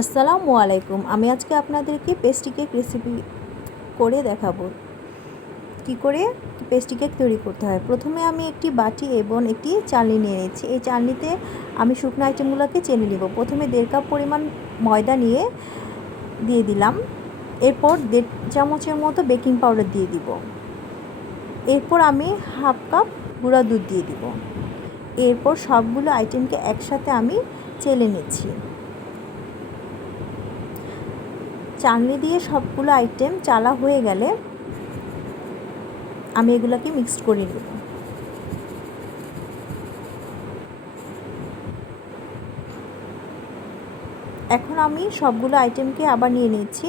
আসসালামু আলাইকুম। আমি আজকে আপনাদেরকে পেস্ট্রি কেক রেসিপি করে দেখাবো কি করে পেস্ট্রি কেক তৈরি করতে হয়। প্রথমে আমি একটি বাটি এবং একটি চালনি নিয়ে নিচ্ছি। এই চালনিতে আমি শুকনো আইটেমগুলোকে চেলে নেব। প্রথমে 1.5 কাপ পরিমাণ ময়দা দিয়ে দিলাম। এরপর 1.5 চামচের মতো বেকিং পাউডার দিয়ে দিব। এরপর আমি 1/2 কাপ গুঁড়া দুধ দিয়ে দিব। এরপর সবগুলো আইটেমকে একসাথে আমি চেলে নিচ্ছি। চালনি দিয়ে সবগুলো আইটেম চালা হয়ে গেলে আমি এগুলোকে মিক্সড করে নেব। এখন আমি সবগুলো আইটেমকে আবার নিয়ে নিয়েছি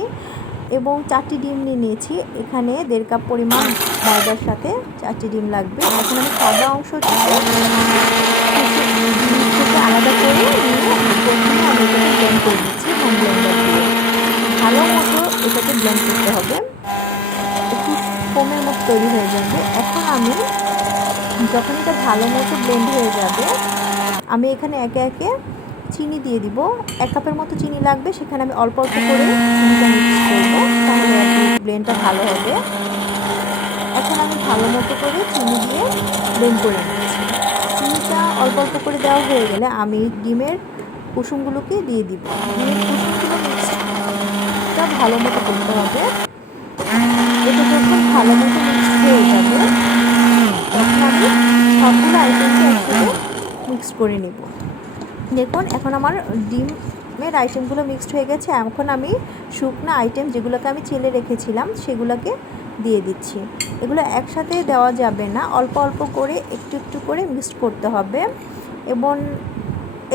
এবং 4টি ডিম নিয়ে নিয়েছি। এখানে 1.5 কাপ পরিমাণ ময়দার সাথে 4টি ডিম লাগবে। এখন আমি সাদা অংশ থেকে আলাদা করে নিয়ে প্রথমে আমি এটাকে ব্লেন্ড করে দিচ্ছি হ্যান্ড ব্লেন্ডার দিয়ে। ভালো মতো এটাকে ব্লেন্ড করতে হবে, একটু ফোমের মতো তৈরি হয়ে যাবে। এখন আমি যখন এটা ভালো মতো ব্লেন্ড হয়ে যাবে আমি এখানে একে একে চিনি দিয়ে দিব। 1 কাপের মতো চিনি লাগবে, সেখানে আমি অল্প অল্প করে চিনিটা মিক্স করবো, তাহলে আর কি ব্লেন্ডটা ভালো হবে। এখন আমি ভালো মতো করে চিনি দিয়ে ব্লেন্ড করে নিচ্ছি। চিনিটা অল্প অল্প করে দেওয়া হয়ে গেলে আমি ডিমের কুসুমগুলোকে দিয়ে দিব। ডিমের কুসুমগুলো মিক্সটা ভালো মতো করতে হবে। এটা যখন ভালো মতো মিক্সড হয়ে যাবে তখন আমি সবগুলো আইটেমকে একসাথে মিক্স করে নেব। দেখুন এখন আমার ডিমের আইটেমগুলো মিক্সড হয়ে গেছে। এখন আমি শুকনো আইটেম যেগুলোকে আমি চেলে রেখেছিলাম সেগুলোকে দিয়ে দিচ্ছি। এগুলো একসাথে দেওয়া যাবে না, অল্প অল্প করে একটু একটু করে মিক্সড করতে হবে এবং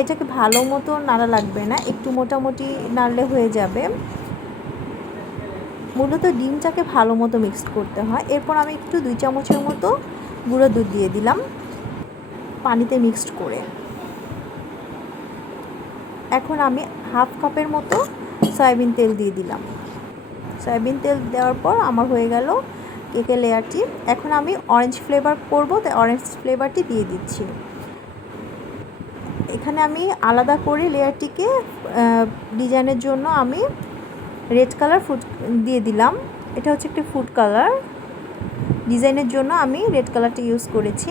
এটাকে ভালো মতো নাড়া লাগবে না, একটু মোটামুটি নাড়লে হয়ে যাবে। মূলত ডিমটাকে ভালো মতো মিক্সড করতে হয়। এরপর আমি একটু 2 চামচের মতো গুঁড়ো দুধ দিয়ে দিলাম পানিতে মিক্সড করে। এখন আমি 1/2 কাপের মতো সয়াবিন তেল দিয়ে দিলাম। সয়াবিন তেল দেওয়ার পর আমার হয়ে গেল কেকের লেয়ারটি। এখন আমি অরেঞ্জ ফ্লেভার করব, তাই অরেঞ্জ ফ্লেভারটি দিয়ে দিচ্ছি। এখানে আমি আলাদা করে লেয়ারটিকে ডিজাইনের জন্য আমি রেড কালার ফুড দিয়ে দিলাম। এটা হচ্ছে একটি ফুড কালার, ডিজাইনের জন্য আমি রেড কালারটা ইউজ করেছি।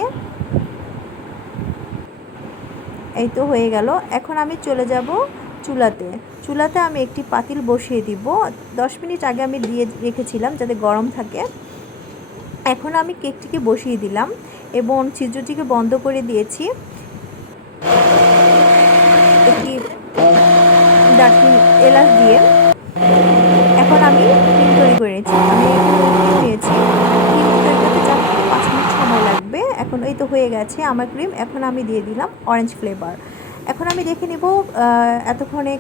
এই তো হয়ে গেল। এখন আমি চলে যাব চুলাতে আমি একটি পাতিল বসিয়ে দিব। 10 মিনিট আগে আমি দিয়ে রেখেছিলাম যাতে গরম থাকে। এখন আমি কেকটিকে বসিয়ে দিলাম এবং ছিদ্রটিকে বন্ধ করে দিয়েছি। একটি দারচিনি এলাচ দিয়ে এখন আমি ক্রিম তৈরি করে নিয়েছি। আমি ক্রিম নিয়েছি, ক্রিম তৈরি করতে 5 মিনিট সময় লাগবে। এখন এই তো হয়ে গেছে আমার ক্রিম। এখন আমি দিয়ে দিলাম অরেঞ্জ ফ্লেভার। এখন আমি দেখে নিব এতক্ষণে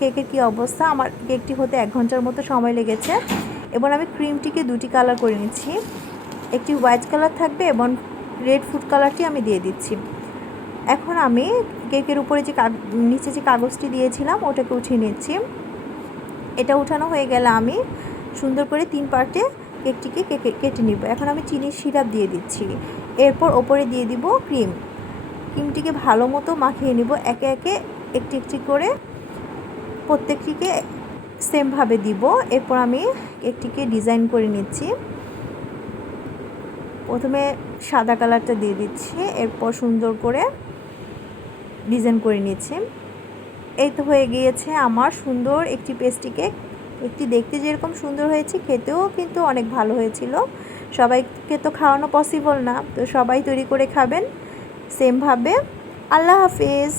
কেকের কী অবস্থা। আমার কেকটি হতে 1 ঘন্টার মতো সময় লেগেছে এবং আমি ক্রিমটিকে 2টি কালার করে নিচ্ছি। একটি হোয়াইট কালার থাকবে এবং রেড ফুড কালারটি আমি দিয়ে দিচ্ছি। এখন আমি কেকের উপরে যে নিচে যে কাগজটি দিয়েছিলাম ওটাকে উঠিয়ে নিচ্ছি। এটা উঠানো হয়ে গেলে আমি সুন্দর করে 3 পার্টে কেকটিকে কেটে নিব। এখন আমি চিনির সিরাপ দিয়ে দিচ্ছি। এরপর ওপরে দিয়ে দিব ক্রিমটিকে ভালো মতো মাখিয়ে নিব। একে একে একটি একটি করে প্রত্যেকটিকে সেমভাবে দিব। এরপর আমি কেকটিকে ডিজাইন করে নিচ্ছি। প্রথমে সাদা কালারটা দিয়ে দিচ্ছি, এরপর সুন্দর করে ডিজাইন করে নিচ্ছি। এই তো হয়ে গিয়েছে আমার সুন্দর একটি পেস্ট্রি কেক। একটি দেখতে যেরকম সুন্দর হয়েছে, খেতেও কিন্তু অনেক ভালো হয়েছিল। সবাইকে তো খাওয়ানো পসিবল না, তো সবাই তৈরি করে খাবেন সেমভাবে। আল্লাহ হাফেজ।